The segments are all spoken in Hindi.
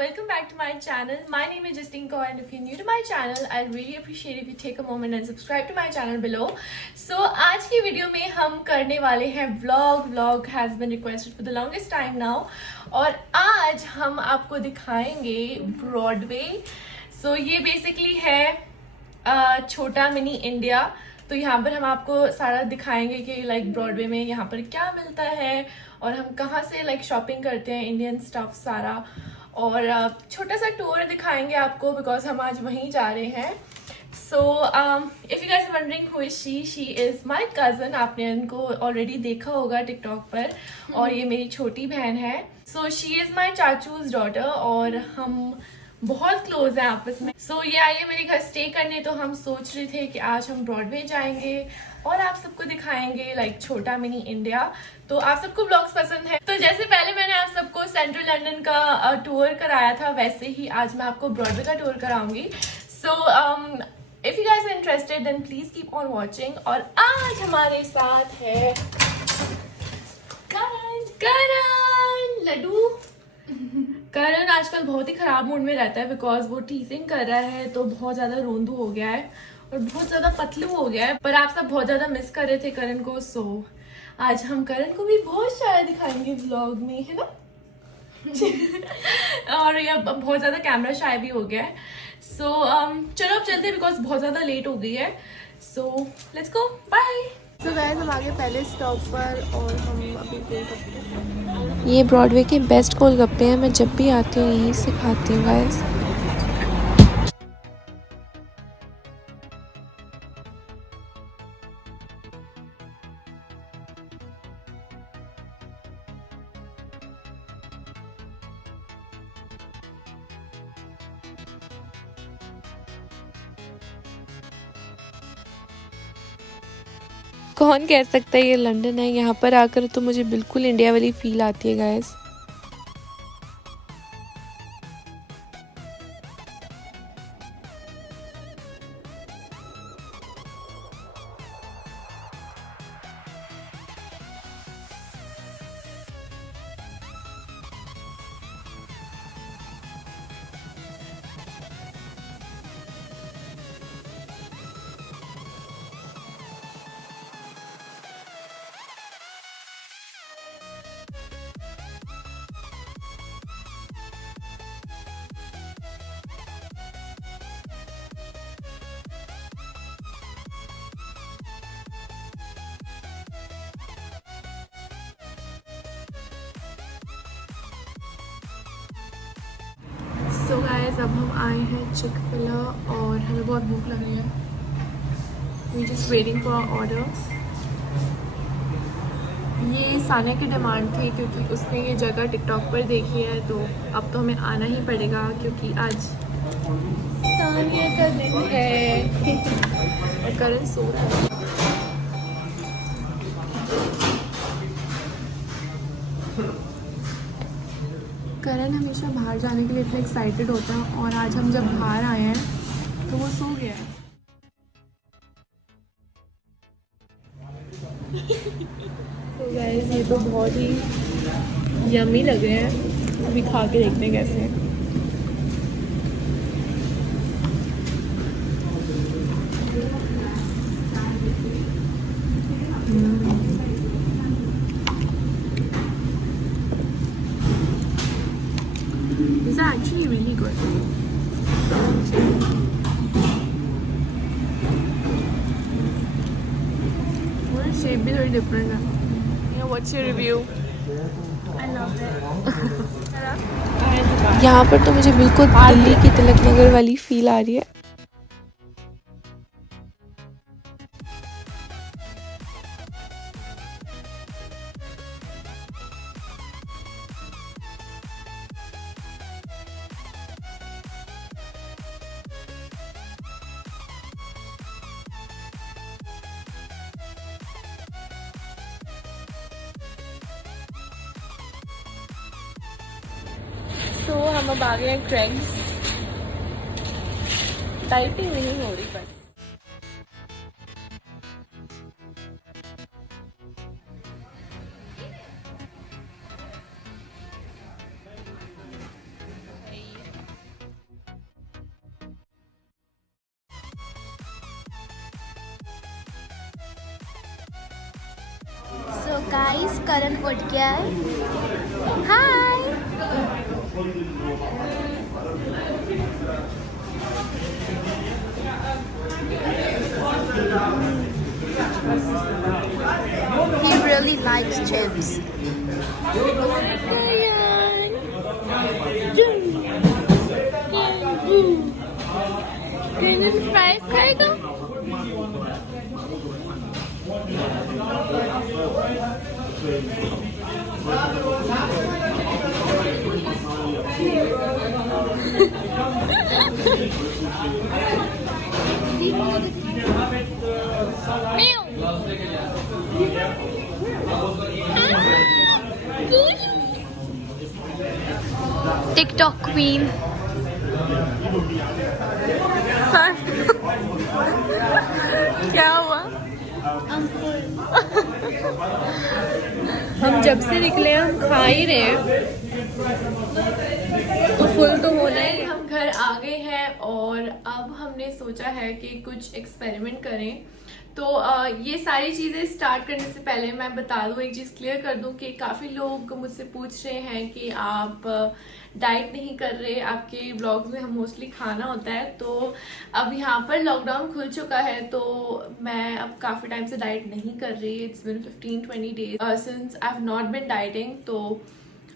welcome back to my channel. My name is Justine Kaur and if you're new to my channel, I'd really appreciate if you take a moment and subscribe to my channel below. So आज की वीडियो में हम करने वाले हैं vlog has been requested for the longest time now और आज हम आपको दिखाएंगे ब्रॉडवे. So ये बेसिकली है छोटा मिनी इंडिया. तो यहाँ पर हम आपको सारा दिखाएंगे कि लाइक ब्रॉडवे में यहाँ पर क्या मिलता है और हम कहाँ से लाइक शॉपिंग करते हैं, इंडियन स्टफ सारा, और छोटा सा टूर दिखाएंगे आपको बिकॉज हम आज वहीं जा रहे हैं. So if you guys are wondering who is she is my cousin. आपने इनको ऑलरेडी देखा होगा टिकटॉक पर. और ये मेरी छोटी बहन है. सो शी इज़ माय चाचूज डॉटर और हम बहुत क्लोज हैं आपस में. सो ये आई है मेरे घर स्टे करने. तो हम सोच रहे थे कि आज हम ब्रॉडवे जाएंगे और आप सबको दिखाएंगे लाइक छोटा मिनी इंडिया. तो आप सबको ब्लॉग्स पसंद है तो जैसे पहले मैंने आप सबको सेंट्रल लंदन का टूर कराया था वैसे ही आज मैं आपको ब्रॉडवे का टूर कराऊंगी. So if you guys are interested then please keep on watching. और आज हमारे साथ है करण लड्डू. करण आजकल बहुत ही खराब मूड में रहता है बिकॉज वो टीचिंग कर रहा है तो बहुत ज्यादा रोंदू हो गया है और बहुत ज्यादा पतलू हो गया है. पर आप सब बहुत ज्यादा मिस कर रहे थे करण को. सो आज हम करण को भी बहुत सारा दिखाएंगे व्लॉग में, है ना. और ये बहुत ज्यादा कैमरा शाय भी हो गया है. सो चलो अब चलते हैं बिकॉज बहुत ज्यादा लेट हो गई है. So let's go, bye. तो गाइस हम आगे पहले स्टॉप पर और हम अभी गोलगप्पे. ये ब्रॉडवे के बेस्ट गोलगप्पे हैं. मैं जब भी आती हूँ यहीं से खाती हूँ गाइस. कौन कह सकता है ये लंदन है. यहाँ पर आकर तो मुझे बिल्कुल इंडिया वाली फील आती है गाइस. सो गाइस अब हम आए हैं चिक-फil-A और हमें बहुत भूख लग रही है. We just waiting for order. ये सानिया की डिमांड थी क्योंकि उसने ये जगह टिकटॉक पर देखी है तो अब तो हमें आना ही पड़ेगा क्योंकि आज सानिया का दिन है. और करण सो रहा है. करण हमेशा बाहर जाने के लिए इतना एक्साइटेड होता है और आज हम जब बाहर आए हैं तो वो सो गया है. तो गाइस ये तो बहुत ही यम्मी लग रहे हैं. अभी खा के देखते हैं कैसे हैं. These are actually really good. और शेप भी थोड़ी डिफरेंट है. What's your review? I love it. यहाँ पर तो मुझे बिल्कुल दिल्ली की तिलक नगर वाली फील आ रही है. तो हम अब आ गए हैं क्रेग्स. टाइपिंग नहीं हो रही बस. गाइस करण उठ गया है। Hi he really likes chips. Fries खाएगा? TikTok queen. क्या हुआ? हम जब से निकले हम खा ही रहे हैं, तो फुल तो होना ही। हम घर आ गए हैं और अब हमने सोचा है कि कुछ एक्सपेरिमेंट करें। तो ये सारी चीज़ें स्टार्ट करने से पहले मैं बता दूँ, एक चीज़ क्लियर कर दूँ कि काफ़ी लोग मुझसे पूछ रहे हैं कि आप डाइट नहीं कर रहे, आपके ब्लॉग्स में हम मोस्टली खाना होता है। तो अब यहाँ पर लॉकडाउन खुल चुका है, तो मैं अब काफ़ी टाइम से डाइट नहीं कर रही। It's been 15-20 days since I have not been dieting. तो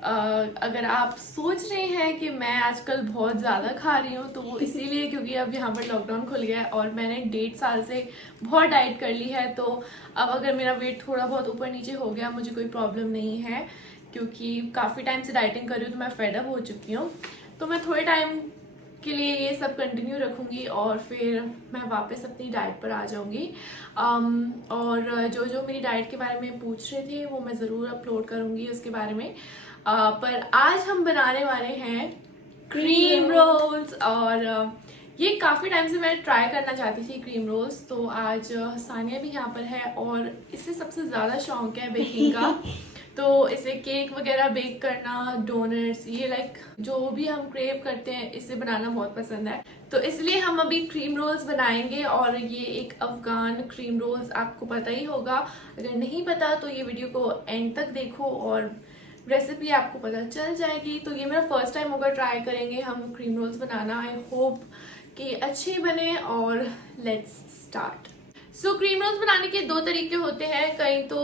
अगर आप सोच रहे हैं कि मैं आजकल बहुत ज़्यादा खा रही हूँ, तो वो इसीलिए क्योंकि अब यहाँ पर लॉकडाउन खुल गया है और मैंने 1.5 साल से बहुत डाइट कर ली है। तो अब अगर मेरा वेट थोड़ा बहुत ऊपर नीचे हो गया, मुझे कोई प्रॉब्लम नहीं है, क्योंकि काफ़ी टाइम से डाइटिंग कर रही हूँ, तो मैं फेडअप हो चुकी हूँ। तो मैं थोड़े टाइम के लिए ये सब कंटिन्यू रखूँगी और फिर मैं वापस अपनी डाइट पर आ जाऊँगी। और जो जो मेरी डाइट के बारे में पूछ रहे थे वो मैं ज़रूर अपलोड करूँगी उसके बारे में। पर आज हम बनाने वाले हैं क्रीम रोल्स। और ये काफ़ी टाइम से मैं ट्राई करना चाहती थी क्रीम रोल्स। तो आज सानिया भी यहाँ पर है और इसे सबसे ज़्यादा शौक है बेकिंग का। तो इसे केक वगैरह बेक करना, डोनट्स, ये लाइक जो भी हम क्रेव करते हैं, इसे बनाना बहुत पसंद है। तो इसलिए हम अभी क्रीम रोल्स बनाएंगे। और ये एक अफगान क्रीम रोल्स, आपको पता ही होगा। अगर नहीं पता तो ये वीडियो को एंड तक देखो और रेसिपी आपको पता चल जाएगी। तो ये मेरा फर्स्ट टाइम होगा, ट्राई करेंगे हम क्रीम रोल्स बनाना। आई होप कि अच्छे बने। और let's start. So cream rolls बनाने के 2 तरीके होते हैं। कहीं तो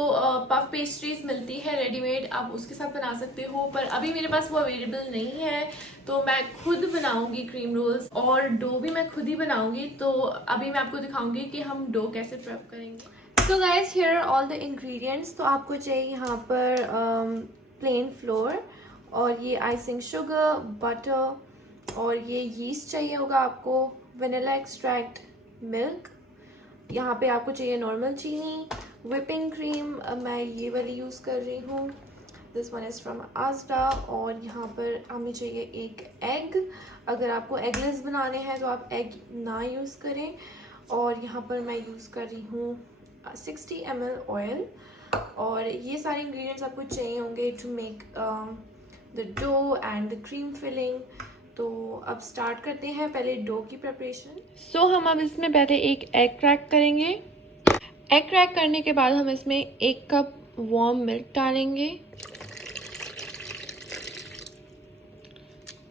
पफ पेस्ट्रीज मिलती है रेडीमेड, आप उसके साथ बना सकते हो, पर अभी मेरे पास वो अवेलेबल नहीं है। तो मैं खुद बनाऊंगी क्रीम रोल्स और डो भी मैं खुद ही बनाऊंगी। तो अभी मैं आपको दिखाऊंगी कि हम डो कैसे प्रेप करेंगे। So guys, here are all the ingredients. तो आपको चाहिए यहाँ पर प्लेन फ्लोर, और ये आइसिंग शुगर, बटर, और ये यीस्ट चाहिए होगा आपको, वनीला एक्सट्रैक्ट, मिल्क। यहाँ पे आपको चाहिए नॉर्मल चीनी, व्हिपिंग क्रीम, मैं ये वाली यूज़ कर रही हूँ, this one is from Ashta. और यहाँ पर हमें चाहिए एक एग। अगर आपको एगलेस बनाने हैं तो आप एग ना यूज़ करें। और यहाँ पर मैं यूज़ कर रही हूँ 60 ml ऑयल। और ये सारे इंग्रेडिएंट्स आपको चाहिए होंगे to make the dough and the cream filling. तो अब स्टार्ट करते हैं पहले डो की प्रिपरेशन। सो हम अब इसमें पहले एक एग क्रैक करेंगे। एग क्रैक करने के बाद हम इसमें 1 कप वार्म मिल्क डालेंगे।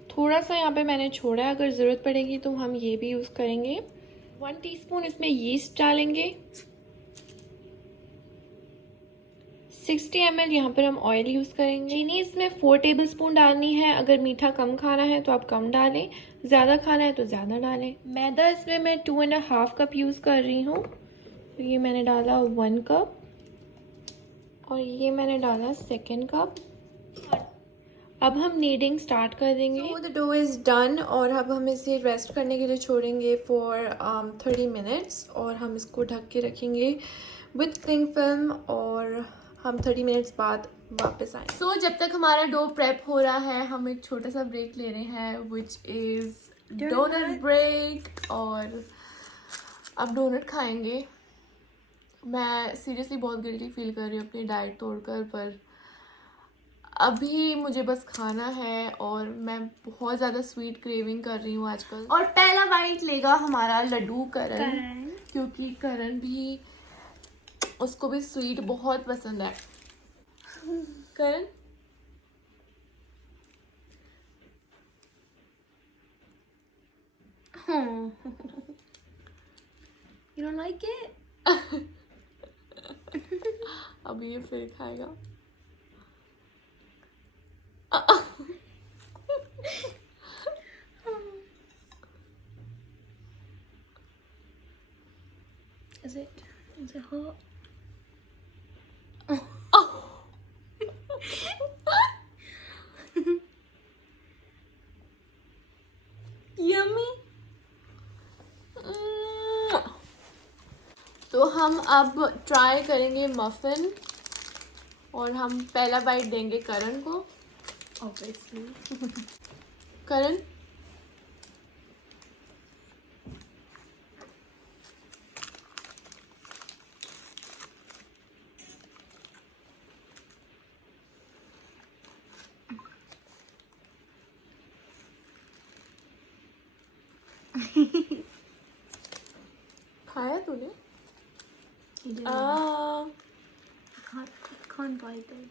थोड़ा सा यहाँ पे मैंने छोड़ा है, अगर ज़रूरत पड़ेगी तो हम ये भी यूज़ करेंगे। 1 टीस्पून इसमें यीस्ट डालेंगे। 60 ml यहाँ पर हम ऑयल यूज़ करेंगे। चीनी इसमें 4 टेबलस्पून डालनी है। अगर मीठा कम खाना है तो आप कम डालें, ज़्यादा खाना है तो ज़्यादा डालें। मैदा इसमें मैं 2.5 कप यूज़ कर रही हूँ। तो ये मैंने डाला 1 कप और ये मैंने डाला 2nd कप। अब हम नीडिंग स्टार्ट कर देंगे। So the dough is done और अब हम इसे रेस्ट करने के लिए छोड़ेंगे फॉर 30 मिनट्स। और हम इसको ढक के रखेंगे विथ क्लिंग फिल्म और हम 30 मिनट्स बाद वापस आए। सो जब तक हमारा डो प्रेप हो रहा है, हम एक छोटा सा ब्रेक ले रहे हैं, विच इज़ डोनट ब्रेक। और अब डोनट खाएंगे। मैं सीरियसली बहुत गिल्टी फील कर रही हूँ अपनी डाइट तोड़कर, पर अभी मुझे बस खाना है और मैं बहुत ज़्यादा स्वीट क्रेविंग कर रही हूँ आजकल। और पहला बाइट लेगा हमारा लड्डू करण, क्योंकि करण भी, उसको भी स्वीट बहुत पसंद है। करण You don't like it? अब ये फिर खाएगा. Is it hot? यम्मी. तो हम अब ट्राई करेंगे मफिन और हम पहला बाइट देंगे करण को. Obviously. करण खाया तूने? You did. Uh, Can't bite it.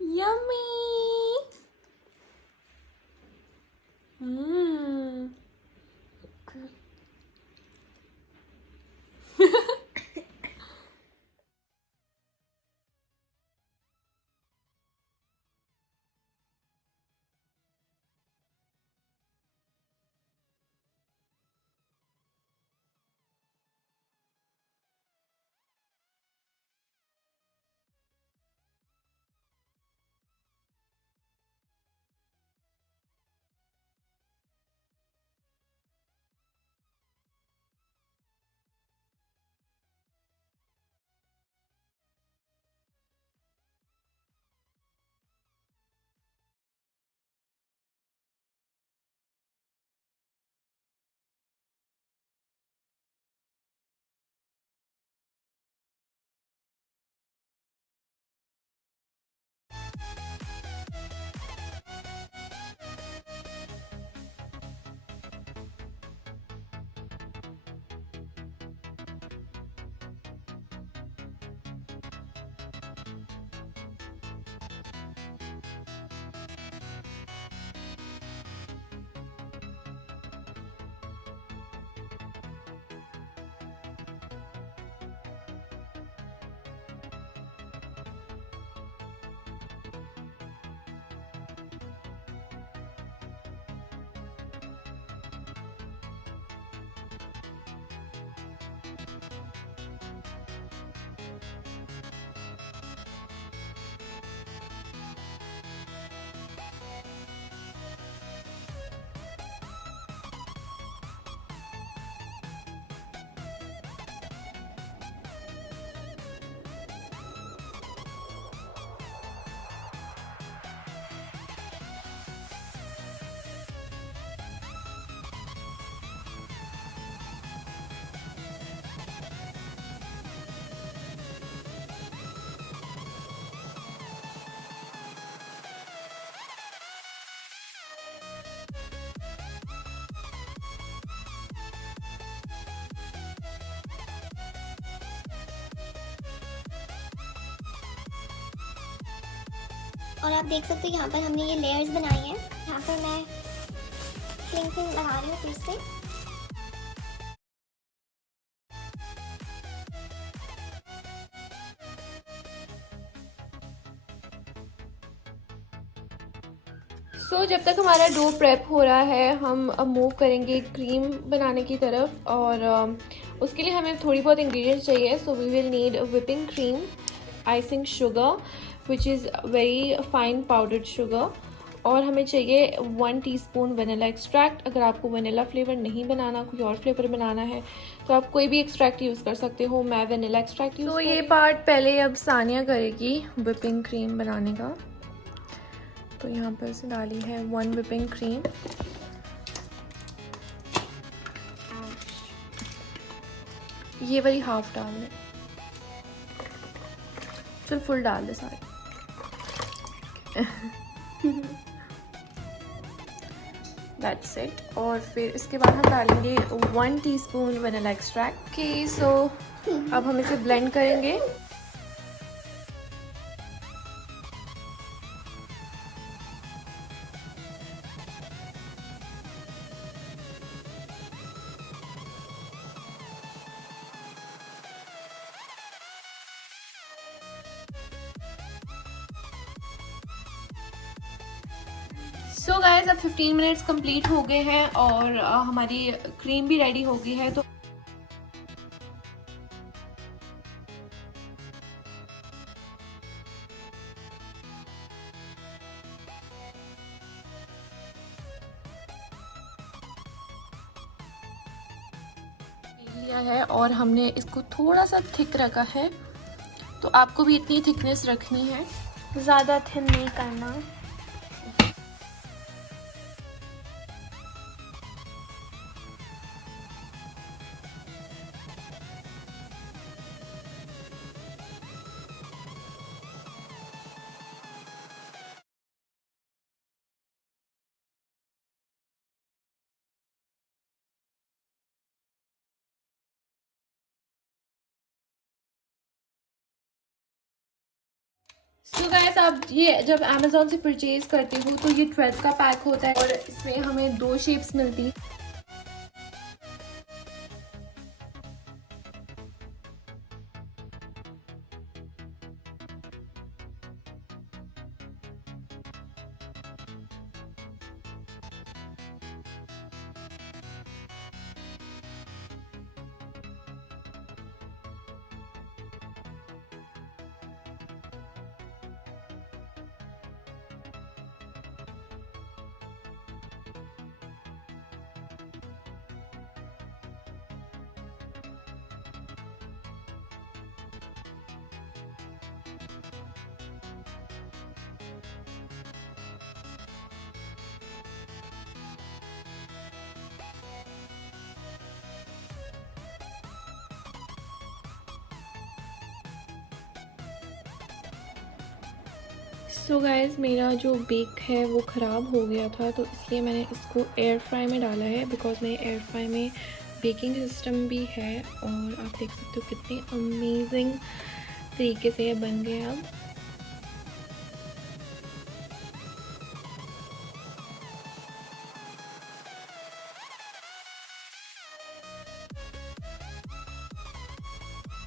yummy. Mmm. और आप देख सकते हो यहाँ पर हमने ये लेयर्स बनाई हैं. यहाँ पर मैं क्लिंग लगा रही हूँ फिर से. सो जब तक हमारा डो प्रेप हो रहा है हम अब मूव करेंगे क्रीम बनाने की तरफ. और उसके लिए हमें थोड़ी बहुत इंग्रेडिएंट्स चाहिए. So we will need whipping cream, icing sugar which is very fine powdered sugar, और हमें चाहिए 1 टीस्पून वनीला एक्सट्रैक्ट. अगर आपको वनीला फ्लेवर नहीं बनाना, कोई और फ्लेवर बनाना है तो आप कोई भी एक्सट्रैक्ट यूज़ कर सकते हो. मैं वनीला एक्सट्रैक्ट यूज़. तो ये पार्ट पहले अब सानिया करेगी व्हिपिंग क्रीम बनाने का. तो यहाँ पर से डाली है 1 व्हिपिंग क्रीम. ये वाली हाफ डाल दें, फिर फुल डाल दे सारी. That's it. और फिर इसके बाद हम डालेंगे 1 टीस्पून वनीला एक्सट्रैक्ट। ओके, सो अब हम इसे ब्लेंड करेंगे। सो गाइस, अब 15 मिनट्स कंप्लीट हो गए हैं और हमारी क्रीम भी रेडी हो गई है। तो लिया है और हमने इसको थोड़ा सा थिक रखा है, तो आपको भी इतनी थिकनेस रखनी है, ज़्यादा थिन नहीं करना। सो गाइस, आप ये जब अमेज़ॉन से परचेज़ करते हो तो ये 12 का पैक होता है और इसमें हमें 2 शेप्स मिलती है। सो गाइस, मेरा जो बेक है वो ख़राब हो गया था, तो इसलिए मैंने इसको एयर फ्राई में डाला है, बिकॉज़ मेरे एयर फ्राई में बेकिंग सिस्टम भी है। और आप देख सकते हो कितने अमेजिंग तरीके से ये बन गए अब।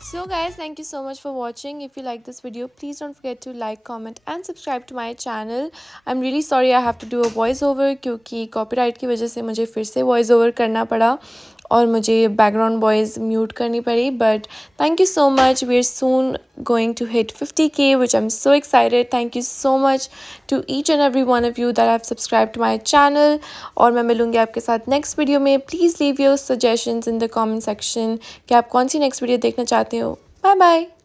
So guys, thank you so much for watching. If you like this video, please don't forget to like, comment and subscribe to my channel. I'm really sorry I have to do a voice over क्योंकि copyright की वजह से मुझे फिर से voice over करना पड़ा और मुझे background voice mute करनी पड़ी. But thank you so much. We're soon going to hit 50k, which I'm so excited. Thank you so much to each and every one of you that have subscribed to my channel. और मैं मिलूँगी आपके साथ next video में. Please leave your suggestions in the comment section कि आप कौन सी next video देखना चाहते हो. Bye bye.